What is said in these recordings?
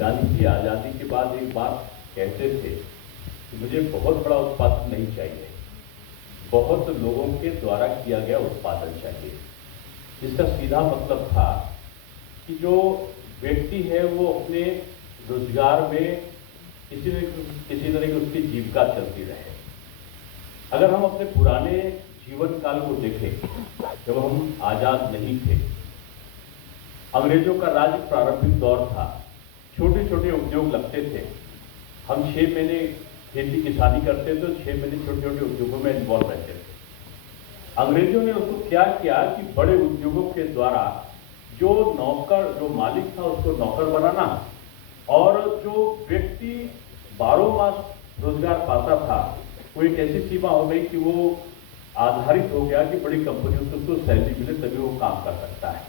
गांधी जी आज़ादी के बाद एक बात कहते थे कि मुझे बहुत बड़ा उत्पादन नहीं चाहिए, बहुत लोगों के द्वारा किया गया उत्पादन चाहिए। इसका सीधा मतलब था कि जो व्यक्ति है वो अपने रोजगार में किसी तरह की उसकी जीविका चलती रहे। अगर हम अपने पुराने जीवन काल को देखें, जब हम आज़ाद नहीं थे, अंग्रेजों का राज प्रारंभिक दौर था, छोटे छोटे उद्योग लगते थे। हम 6 महीने खेती किसानी करते थे, 6 महीने छोटे छोटे उद्योगों में इन्वॉल्व रहते थे। अंग्रेजों ने उसको क्या किया कि बड़े उद्योगों के द्वारा जो मालिक था उसको नौकर बनाना, और जो व्यक्ति 12 मास रोजगार पाता था वो एक ऐसी सीमा हो गई कि वो आधारित हो गया कि बड़ी कंपनियों से उसको सैलरी मिले तभी वो काम कर सकता है।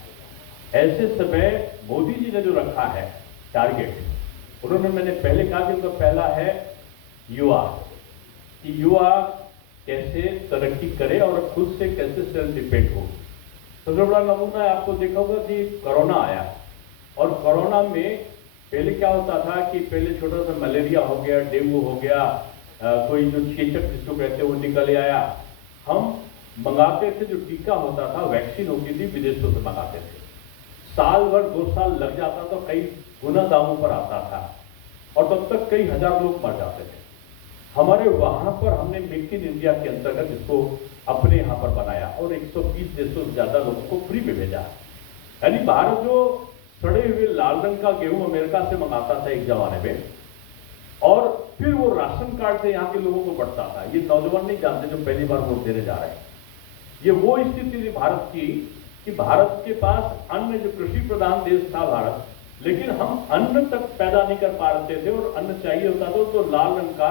ऐसे समय मोदी जी ने जो रखा है टारगेट, उन्होंने, मैंने पहले कहा कि उनका पहला है युवा, कि युवा कैसे तरक्की करे और खुद से कैसे सेल्फ डिपेंड हो। सबसे बड़ा नमूना आपको देखा होगा कि कोरोना आया, और कोरोना में पहले क्या होता था कि पहले छोटा सा मलेरिया हो गया, डेंगू हो गया, कोई जो चेचक जिसको कहते हैं वो निकल आया, हम मंगाते थे, जो टीका होता था, वैक्सीन होती थी, विदेशों से मंगाते थे। साल भर 2 साल लग जाता था, कई गुना दामों पर आता था, और तब तक कई हजार लोग मर जाते थे। हमारे वहां पर हमने मेक इन इंडिया के अंतर्गत इसको अपने यहाँ पर बनाया और 120 देशों से ज्यादा लोगों को फ्री में भेजा। यानी भारत जो सड़े हुए लाल रंग का गेहूं अमेरिका से मंगाता था एक जमाने में, और फिर वो राशन कार्ड से यहाँ के लोगों को बढ़ता था। ये नौजवान नहीं जानते जो पहली बार वोट देने जा रहे हैं। ये वो स्थिति थी भारत की कि भारत के पास अन्न, जो कृषि प्रधान देश था भारत, लेकिन हम अन्न तक पैदा नहीं कर पा रहे थे, और अन्न चाहिए होता था तो लाल रंग का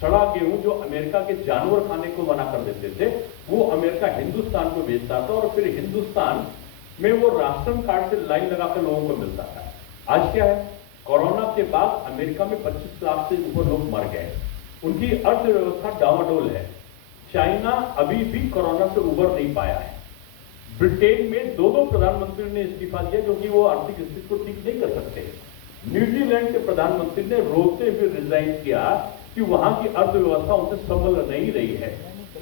सड़ा गेहूं जो अमेरिका के जानवर खाने को मना कर देते थे, वो अमेरिका हिंदुस्तान को भेजता था, और फिर हिंदुस्तान में वो राशन कार्ड से लाइन लगाकर लोगों को मिलता था। आज क्या है, कोरोना के बाद अमेरिका में 25 लाख से ऊपर लोग मर गए, उनकी अर्थव्यवस्था डावाडोल है। चाइना अभी भी कोरोना से उबर नहीं पाया है। ब्रिटेन में 2 प्रधानमंत्री ने इस्तीफा दिया क्योंकि वो आर्थिक स्थिति को ठीक नहीं कर सकते। न्यूजीलैंड के प्रधानमंत्री ने रोते हुए रिजाइन किया कि वहां की अर्थव्यवस्था उनसे संभल नहीं रही है।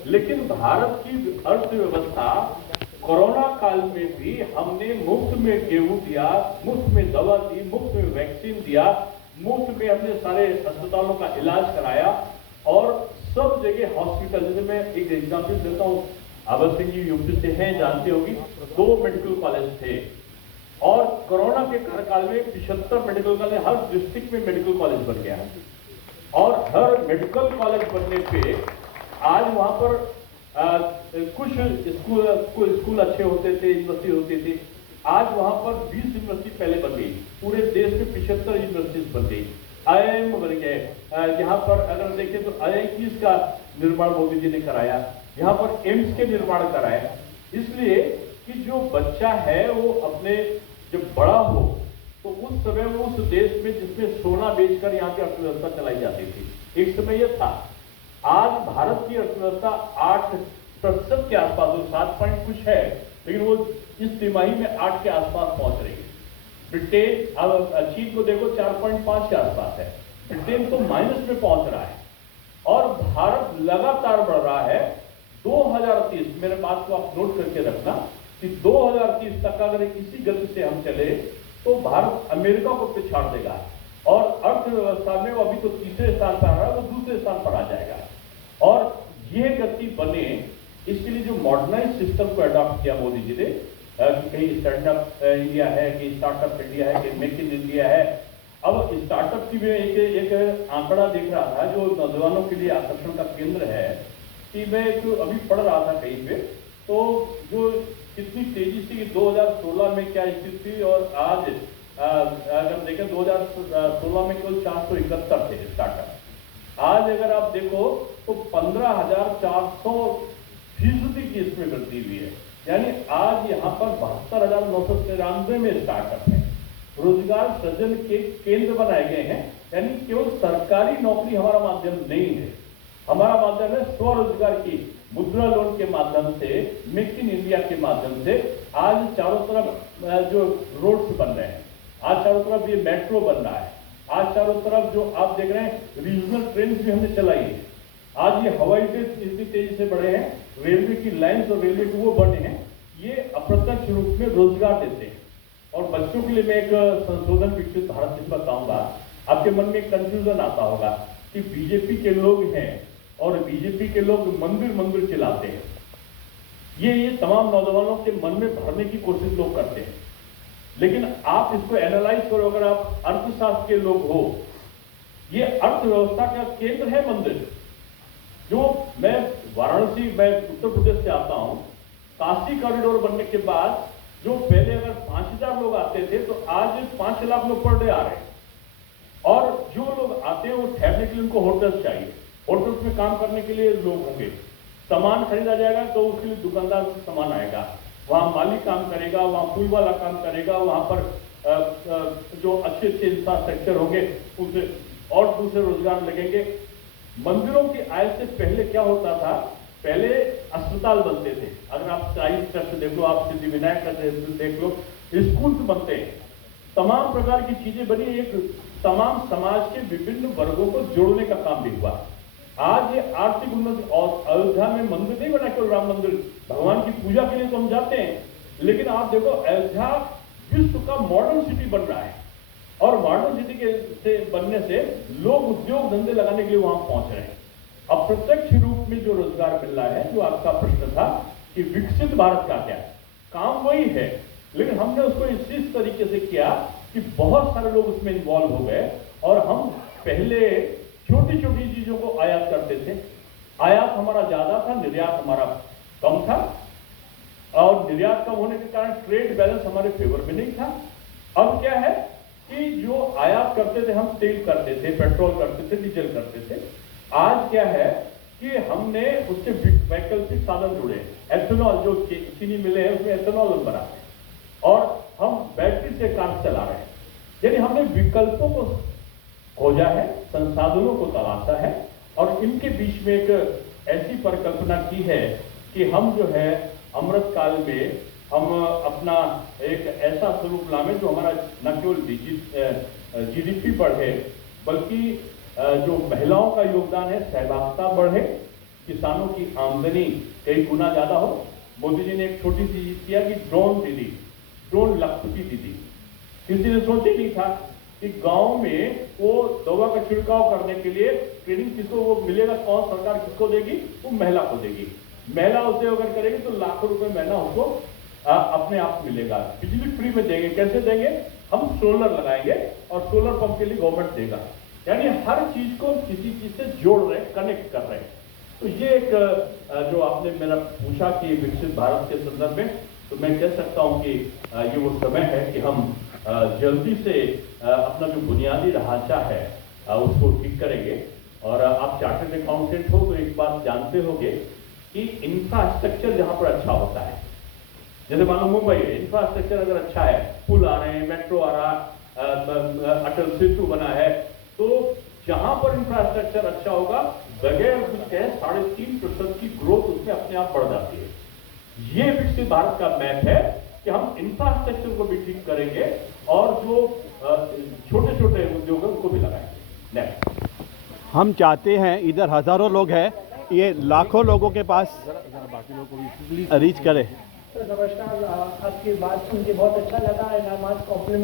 लेकिन भारत की अर्थव्यवस्था कोरोना काल में भी हमने मुफ्त में गेहूं दिया, मुफ्त में दवा दी, मुफ्त में वैक्सीन दिया, मुफ्त में हमने सारे अस्पतालों का इलाज कराया, और सब जगह हॉस्पिटल, जैसे मैं एक एग्जाम्पल देता हूँ, अभय सिंह जी यूपी से हैं, जानते होगी, 2 मेडिकल कॉलेज थे, और कोरोना के कार्यकाल में 75 मेडिकल कॉलेज, हर डिस्ट्रिक्ट में मेडिकल कॉलेज बन गया, और हर मेडिकल कॉलेज बनने पे आज वहां पर कुछ स्कूल अच्छे होते थे, यूनिवर्सिटी होती थी, आज वहां पर 20 यूनिवर्सिटी पहले बन गई, पूरे देश में 75 यूनिवर्सिटीज बन गई, IIM बन गए। यहाँ पर अगर देखें तो IITs का निर्माण मोदी जी ने कराया, यहाँ पर एम्स के निर्माण कराया, इसलिए कि जो बच्चा है वो अपने जब बड़ा हो तो उस समय वो उस देश में जिसमें सोना बेचकर यहाँ की अर्थव्यवस्था चलाई जाती थी, एक समय यह था। आज भारत की अर्थव्यवस्था 8% के आसपास, वो 7 पॉइंट कुछ है, लेकिन वो इस तिमाही में 8 के आसपास पहुंच रही है। ब्रिटेन, अब चीन को देखो, 4.5 के आसपास है, ब्रिटेन तो माइनस में पहुंच रहा है, और भारत लगातार बढ़ रहा है। 2030, मेरे बात को आप नोट करके रखना कि 2030 तक अगर इसी गति से हम चले तो भारत अमेरिका को पिछाड़ देगा, और अर्थव्यवस्था में वो अभी तो 3रे स्थान पर आ रहा है, वो 2रे स्थान पर आ जाएगा। और यह गति बने, इसके लिए जो मॉडर्नाइज सिस्टम को अडॉप्ट किया मोदी जी ने, कि कहीं स्टैंडअप इंडिया है, कि स्टार्टअप इंडिया है, कि मेक इन इंडिया है। अब स्टार्टअप की मैं एक आंकड़ा देख रहा था जो नौजवानों के लिए आकर्षण का केंद्र है, कि मैं अभी पढ़ रहा था कहीं पे, तो जो कितनी तेजी से 2016 में क्या स्थिति थी, और आज अगर देखें 2016 में केवल 471 थे स्टार्टअप। आज अगर आप देखो तो 15,400% की इसमें वृद्धि हुई है। यानी आज यहाँ पर 72,993 में स्टार्टअप है। रोजगार सृजन के केंद्र बनाए गए हैं, यानी केवल सरकारी नौकरी हमारा माध्यम नहीं है, हमारा माध्यम है स्वरोजगार की मुद्रा लोन के माध्यम से, मेक इन इंडिया के माध्यम से। आज चारों तरफ जो रोड्स बन रहे हैं, आज चारों तरफ ये मेट्रो बन रहा है, आज चारों तरफ जो आप देख रहे हैं रीजनल ट्रेन भी हमने चलाई है। आज ये हवाई अड्डे इतनी तेजी से बढ़े हैं, रेलवे की लाइन्स और रेलवे के वो बने हैं, ये अप्रत्यक्ष रूप में रोजगार देते हैं। और बच्चों के लिए मैं एक संशोधन विकसित भारत जिस बताऊंगा, आपके मन में एक कंफ्यूजन आता होगा कि बीजेपी के लोग हैं और बीजेपी के लोग मंदिर मंदिर चिल्लाते हैं। ये तमाम नौजवानों के मन में भरने की कोशिश लोग करते हैं, लेकिन आप इसको एनालाइज करो, अगर आप अर्थशास्त्र के लोग हो, ये अर्थव्यवस्था का केंद्र है मंदिर। जो मैं वाराणसी, मैं उत्तर प्रदेश से आता हूं, काशी कॉरिडोर बनने के बाद जो पहले अगर 5000 लोग आते थे तो आज 5 लाख लोग पर डे आ रहे हैं। और जो लोग आते हैं वो ठहरने के लिए उनको होटल्स चाहिए, होटल्स में काम करने के लिए लोग होंगे, सामान खरीदा जाएगा तो उसके लिए दुकानदार से सामान आएगा, वहां माली काम करेगा, वहां पुल वाला काम करेगा, वहां पर जो अच्छे अच्छे इंफ्रास्ट्रक्चर होंगे उनसे और दूसरे रोजगार लगेंगे। मंदिरों की आय से पहले क्या होता था, पहले अस्पताल बनते थे, अगर आप साई ट्रस्ट देख लो, आप सिद्धि विनायक का देख लो, स्कूल बनते हैं, तमाम प्रकार की चीजें बनी, एक तमाम समाज के विभिन्न वर्गों को जोड़ने का काम भी हुआ। आज ये आर्थिक उन्नति, और अयोध्या में मंदिर नहीं बना, केवल राम मंदिर, भगवान की पूजा के लिए तो हम जाते हैं, लेकिन आप देखो अयोध्या विश्व का मॉडर्न सिटी बन रहा है, और मॉडर्न सिटी के से बनने से लोग उद्योग धंधे लगाने के लिए वहां पहुंच रहे हैं। अप्रत्यक्ष रूप में जो रोजगार मिल रहा है, जो आपका प्रश्न था कि विकसित भारत का क्या है, काम वही है, लेकिन हमने उसको इस तरीके से किया कि बहुत सारे लोग उसमें इन्वॉल्व हो गए, और हम पहले छोटी छोटी चीजों को आयात करते थे, आयात हमारा ज्यादा था, निर्यात हमारा कम था, और निर्यात कम होने के कारण ट्रेड बैलेंस हमारे फेवर में नहीं था। अब क्या है कि जो आयात करते थे, हम तेल करते थे, पेट्रोल करते थे, डीजल करते थे, आज क्या है कि हमने उससे वैकल्पिक साधन जुड़े, एथेनॉल, जो चीनी मिले हैं उसमें एथेनॉल बनाते हैं, और हम बैटरी से कार चला रहे हैं। यानी हमने विकल्पों को खोजा है, संसाधनों को तलाशा है, और इनके बीच में एक ऐसी परिकल्पना की है कि हम जो है अमृत काल में हम अपना एक ऐसा स्वरूप लावे जो हमारा न केवल जीडीपी बढ़े, बल्कि जो महिलाओं का योगदान है, सहभागिता बढ़े, किसानों की आमदनी कई गुना ज्यादा हो। मोदी जी ने एक छोटी सी चीज किया कि ड्रोन दीदी, ड्रोन लखपति दीदी, किसी ने सोचा नहीं था कि गांव में वो दवा का छिड़काव करने के लिए ट्रेनिंग किसको वो मिलेगा, कौन सरकार किसको देगी, वो महिला को देगी। महिला उसे अगर करेगी तो लाखों रुपए महीना उसको अपने आप मिलेगा। बिजली फ्री में देंगे, कैसे देंगे, हम सोलर लगाएंगे और सोलर पंप के लिए गवर्नमेंट देगा। यानी हर चीज को किसी चीज से जोड़ रहे, कनेक्ट कर रहे हैं। तो ये एक जो आपने मेरा पूछा कि विकसित भारत के संदर्भ में, तो मैं कह सकता हूं कि ये वो समय है कि हम जल्दी से अपना जो बुनियादी ढांचा है उसको ठीक करेंगे। और आप चार्टर्ड अकाउंटेंट हो तो एक बात जानते होंगे कि इंफ्रास्ट्रक्चर जहां पर अच्छा होता है, जैसे मान लो मुंबई है, इंफ्रास्ट्रक्चर अगर अच्छा है, पुल आ रहे हैं, मेट्रो आ रहा, अटल सेतु बना है, तो जहां पर इंफ्रास्ट्रक्चर अच्छा होगा, बगैर कुछ कहे 3.5% की ग्रोथ उसमें अपने आप बढ़ जाती है। ये विकसित भारत का मैप है कि हम इंफ्रास्ट्रक्चर को भी ठीक करेंगे और जो छोटे छोटे उद्योग है उनको भी लगाएंगे। नेक्स्ट, हम चाहते हैं, इधर हजारों लोग हैं, ये लाखों लोगों के पास रीच करे। नमस्कार, आपकी बात सुन के बहुत अच्छा लगा एंड आई मस्ट कॉम्प्लीमेंट